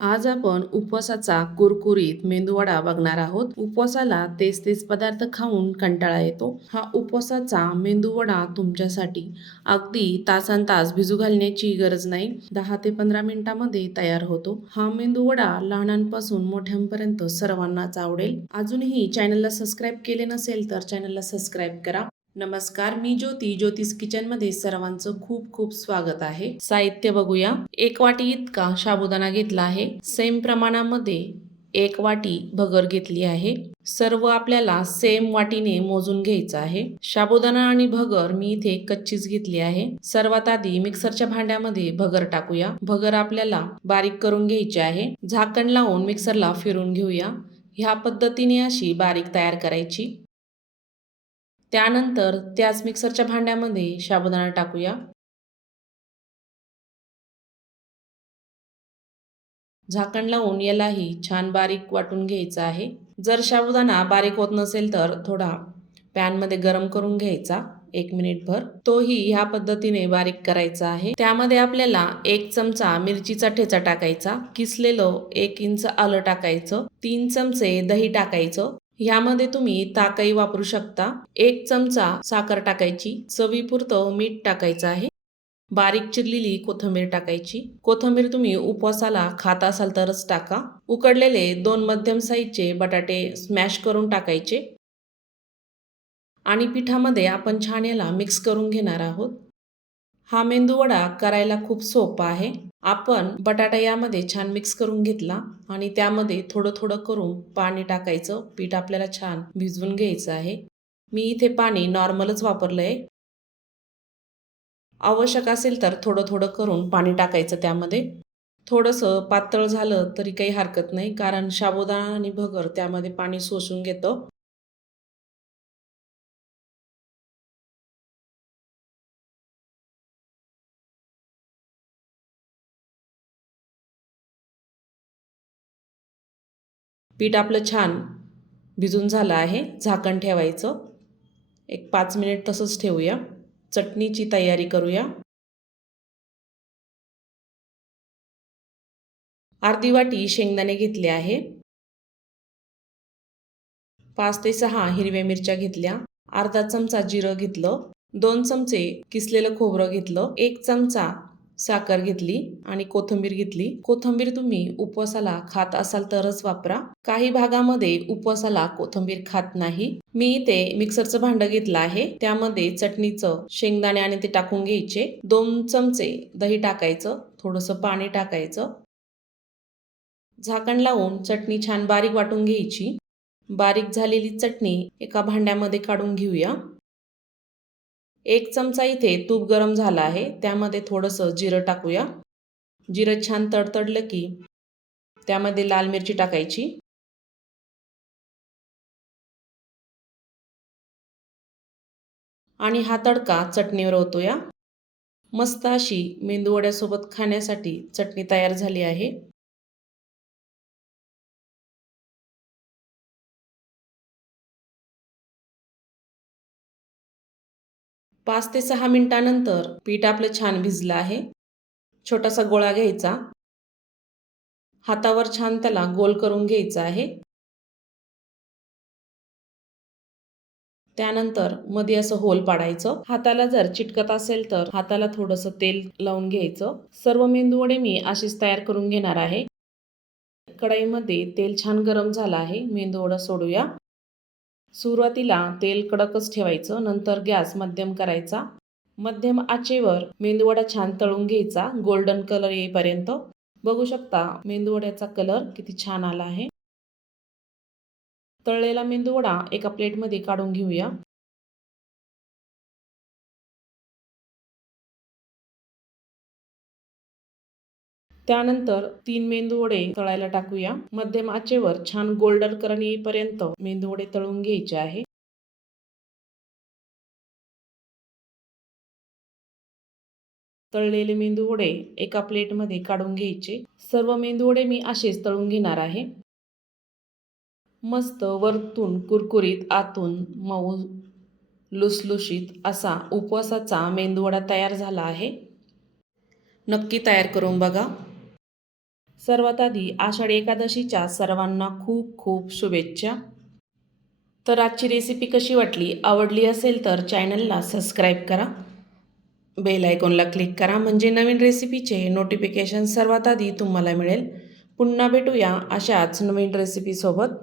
आज आपण उपवासाचा कुरकुरीत मेंदूवडा बघणार आहोत. उपवासाला तेच तेच पदार्थ खाऊन कंटाळा येतो. हा उपवासाचा मेंदूवडा तुमच्यासाठी अगदी तासन तास भिजू घालण्याची गरज नाही. दहा ते पंधरा मिनिटांमध्ये तयार होतो. हा मेंदूवडा लहानांपासून मोठ्यांपर्यंत सर्वांनाच आवडेल. अजूनही चॅनलला सबस्क्राईब केले नसेल तर चॅनलला सबस्क्राईब करा. नमस्कार मी ज्योती. ज्योतिष किचनमध्ये सर्वांचं खूप खूप स्वागत आहे. साहित्य बघूया. एक वाटी इतका साबुदाणा घेतला आहे. सेम प्रमाणामध्ये एक वाटी भगर घेतली आहे. सर्व आपल्याला सेम वाटीने मोजून घ्यायचं आहे. साबुदाणा आणि भगर मी इथे कच्चीच घेतली आहे. सर्वात आधी मिक्सरच्या भांड्यामध्ये भगर टाकूया. भगर आपल्याला बारीक करून घ्यायची आहे. झाकण लावून मिक्सरला फिरून घेऊया. ह्या पद्धतीने अशी बारीक तयार करायची. त्यानंतर त्याच मिक्सरच्या भांड्यामध्ये साबुदाणा टाकूया. झाकण लावून यालाही छान बारीक वाटून घ्यायचं आहे. जर साबुदाणा बारीक होत नसेल तर थोडा पॅनमध्ये गरम करून घ्यायचा एक मिनिटभर तोही ह्या पद्धतीने बारीक करायचा आहे. त्यामध्ये आपल्याला एक चमचा मिरचीचा ठेचा टाकायचा किसलेलं एक इंच आलं टाकायचं तीन चमचे दही टाकायचं ह्यामध्ये तुम्ही ताकई वापरू शकता. एक चमचा साखर टाकायची. चवीपुरतं मीठ टाकायचं आहे. बारीक चिरलेली कोथिंबीर टाकायची. कोथिंबीर तुम्ही उपवासाला खात असाल तरच टाका. उकडलेले दोन मध्यम साईजचे बटाटे स्मॅश करून टाकायचे. आणि पिठामध्ये आपण छान याला मिक्स करून घेणार आहोत. हा मेंदूवडा करायला खूप सोपा आहे. आपण बटाटा यामध्ये छान मिक्स करून घेतला आणि त्यामध्ये थोडं थोडं करून पाणी टाकायचं. पीठ आपल्याला छान भिजवून घ्यायचं आहे. मी इथे पाणी नॉर्मलच वापरलं आहे आवश्यक असेल तर थोडं थोडं करून पाणी टाकायचं त्यामध्ये. थोडंसं पातळ झालं तरी काही हरकत नाही कारण शाबुदाणा आणि भगर त्यामध्ये पाणी शोषून घेतं. पीठ आपलं छान भिजून झालं आहे. झाकण ठेवायचं. एक पाच मिनिट तसंच ठेवूया. चटणीची तयारी करूया. अर्धी वाटी शेंगदाणे घेतले आहे. पाच ते सहा हिरव्या मिरच्या घेतल्या. अर्धा चमचा जिरं घेतलं. दोन चमचे किसलेलं खोबरं घेतलं. एक चमचा साखर घेतली आणि कोथिंबीर घेतली. कोथिंबीर तुम्ही उपवासाला खात असाल तरच वापरा. काही भागामध्ये उपवासाला कोथिंबीर खात नाही. मी इथे मिक्सरचं भांड घेतलं आहे. त्यामध्ये चटणीचं शेंगदाणे आणि ते टाकून घ्यायचे. दोन चमचे दही टाकायचं थोडंसं पाणी टाकायचं. झाकण लावून चटणी छान बारीक वाटून घ्यायची. बारीक झालेली चटणी एका भांड्यामध्ये काढून घेऊया. एक चमचा इथे तूप गरम झाला आहे. त्यामध्ये थोडंसं जिरं टाकूया. जिरं छान तडतडलं की त्यामध्ये लाल मिरची टाकायची. आणि हा तडका चटणीवर होतोया मस्त अशी मेंदूवड्यासोबत खाण्यासाठी चटणी तयार झाली आहे. पाच ते सहा मिनिटानंतर पीठ आपलं छान भिजलं आहे. छोटासा गोळा घ्यायचा. हातावर छान त्याला गोल करून घ्यायचा आहे. त्यानंतरमध्ये असं होल पाडायचं. हाताला जर चिटकत असेल तर हाताला थोडंसं तेल लावून घ्यायचं. सर्व मेंदूवडे मी अशीच तयार करून घेणार आहे. कढईमध्ये तेल छान गरम झालं आहे. मेंदूवडा सोडूया. सुरुवातीला तेल कडकच ठेवायचं नंतर गॅस मध्यम करायचा. मध्यम आचेवर मेंदूवडा छान तळून घ्यायचा गोल्डन कलर येईपर्यंत. बघू शकता मेंदूवड्याचा कलर किती छान आला आहे. तळलेला मेंदूवडा एका प्लेटमध्ये काढून घेऊया. त्यानंतर तीन मेंदूवडे तळायला टाकूया. मध्यम आचेवर छान गोल्डन कलर येईपर्यंत मेंदूवडे तळून घ्यायचे आहे. तळलेले मेंदूवडे एका प्लेटमध्ये काढून घ्यायचे. सर्व मेंदूवडे मी असेच तळून घेणार आहे. मस्त वरतून कुरकुरीत आतून मऊ लुसलुशीत असा उपवासाचा मेंदूवडा तयार झाला आहे. नक्की तयार करून बघा. सर्वात आधी आषाढी एकादशीच्या सर्वांना खूप खूप शुभेच्छा. तर आजची रेसिपी कशी वाटली आवडली असेल तर चॅनलला सबस्क्राईब करा. बेल आयकॉनला क्लिक करा. म्हणजे नवीन रेसिपीचे नोटिफिकेशन सर्वात आधी तुम्हाला मिळेल. पुन्हा भेटूया अशाच नवीन रेसिपीसोबत